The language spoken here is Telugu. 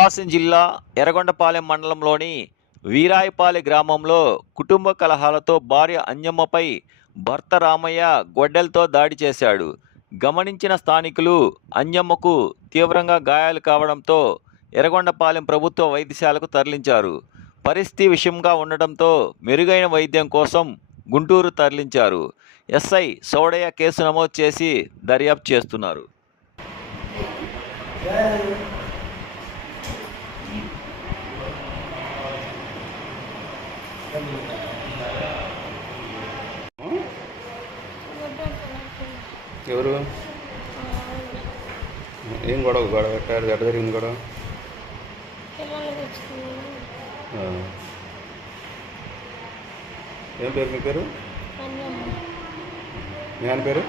ప్రకాశం జిల్లా ఎర్రగొండపాలెం మండలంలోని వీరాయపాలెం గ్రామంలో కుటుంబ కలహాలతో భార్య అంజమ్మపై భర్త రామయ్య గొడ్డలితో దాడి చేశాడు. గమనించిన స్థానికులు అంజమ్మకు తీవ్రంగా గాయాలు కావడంతో ఎర్రగొండపాలెం ప్రభుత్వ వైద్యశాలకు తరలించారు. పరిస్థితి విషమంగా ఉండడంతో మెరుగైన వైద్యం కోసం గుంటూరు తరలించారు. ఎస్ఐ సోడయ్య కేసు నమోదు చేసి దర్యాప్తు చేస్తున్నారు. ఎవరు ఏం గొడవ ఎట్ట జరిగింది గొడవ? ఏం పేరు మీ పేరు? మీ ఆయన పేరు?